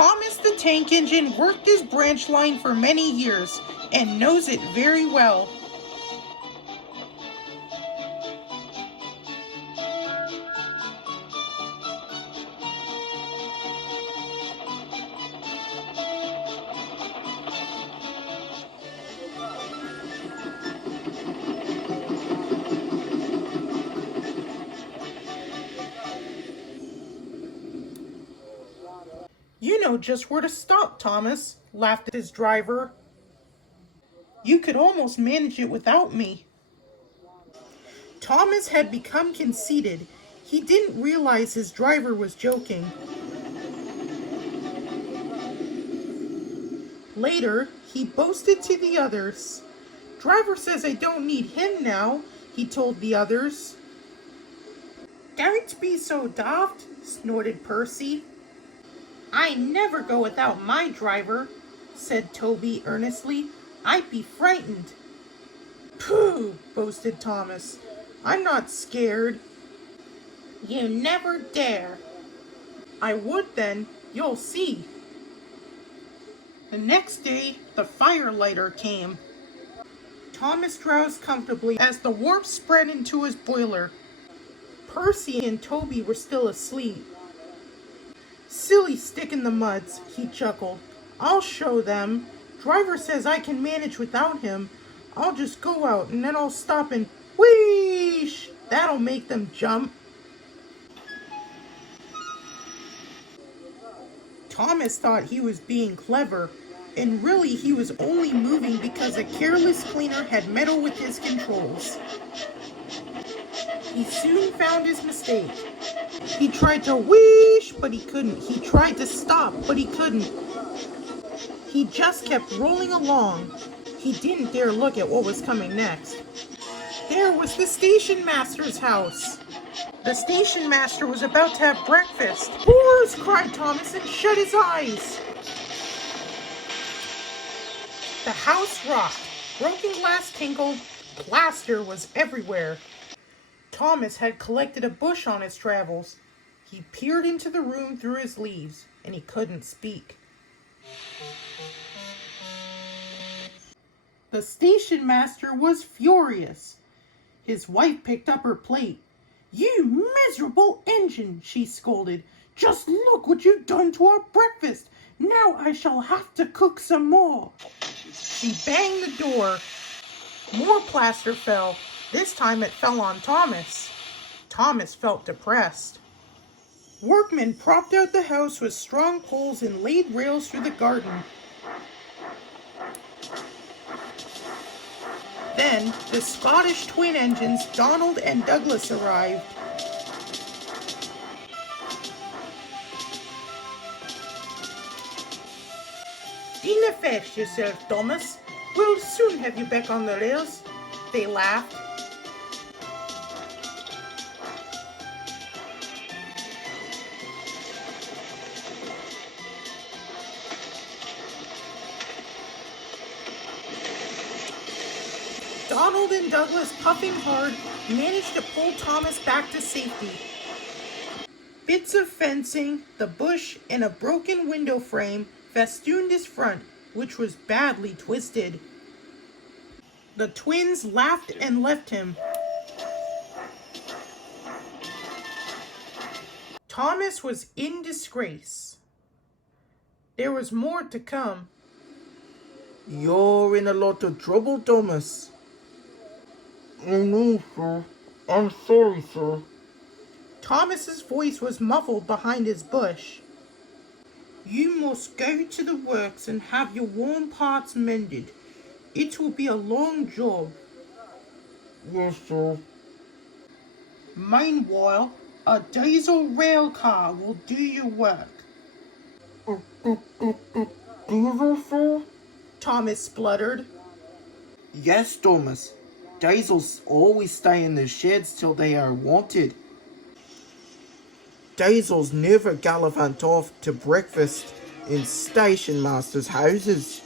Thomas the Tank Engine worked his branch line for many years and knows it very well. You know just where to stop, Thomas, laughed his driver. You could almost manage it without me. Thomas had become conceited. He didn't realize his driver was joking. Later, he boasted to the others. Driver says I don't need him now, he told the others. Don't be so daft, snorted Percy. I never go without my driver, said Toby earnestly. I'd be frightened. Pooh, boasted Thomas. I'm not scared. You never dare. I would then, you'll see. The next day, the firelighter came. Thomas drowsed comfortably as the warmth spread into his boiler. Percy and Toby were still asleep. Silly stick in the muds, he chuckled. I'll show them. Driver says I can manage without him. I'll just go out and then I'll stop and wheesh! That'll make them jump. Thomas thought he was being clever, and really he was only moving because a careless cleaner had meddled with his controls. He soon found his mistake. He tried to wheesh, but he couldn't. He tried to stop, but he couldn't. He just kept rolling along. He didn't dare look at what was coming next. There was the station master's house. The station master was about to have breakfast. Horrors! Cried Thomas and shut his eyes. The house rocked. Broken glass tinkled. Plaster was everywhere. Thomas had collected a bush on his travels. He peered into the room through his leaves, and he couldn't speak. The station master was furious. His wife picked up her plate. You miserable engine, she scolded. Just look what you've done to our breakfast. Now I shall have to cook some more. She banged the door. More plaster fell. This time it fell on Thomas. Thomas felt depressed. Workmen propped out the house with strong poles and laid rails through the garden. Then the Scottish twin engines Donald and Douglas arrived. Dinna fetch yourself, Thomas. We'll soon have you back on the rails. They laughed. Donald and Douglas, puffing hard, managed to pull Thomas back to safety. Bits of fencing, the bush, and a broken window frame festooned his front, which was badly twisted. The twins laughed and left him. Thomas was in disgrace. There was more to come. You're in a lot of trouble, Thomas. Oh no, sir. I'm sorry, sir. Thomas's voice was muffled behind his bush. You must go to the works and have your worn parts mended. It will be a long job. Yes, sir. Meanwhile, a diesel rail car will do your work. Diesel, sir? Thomas spluttered. Yes, Thomas. Diesels always stay in the sheds till they are wanted. Diesels never gallivant off to breakfast in station masters' houses.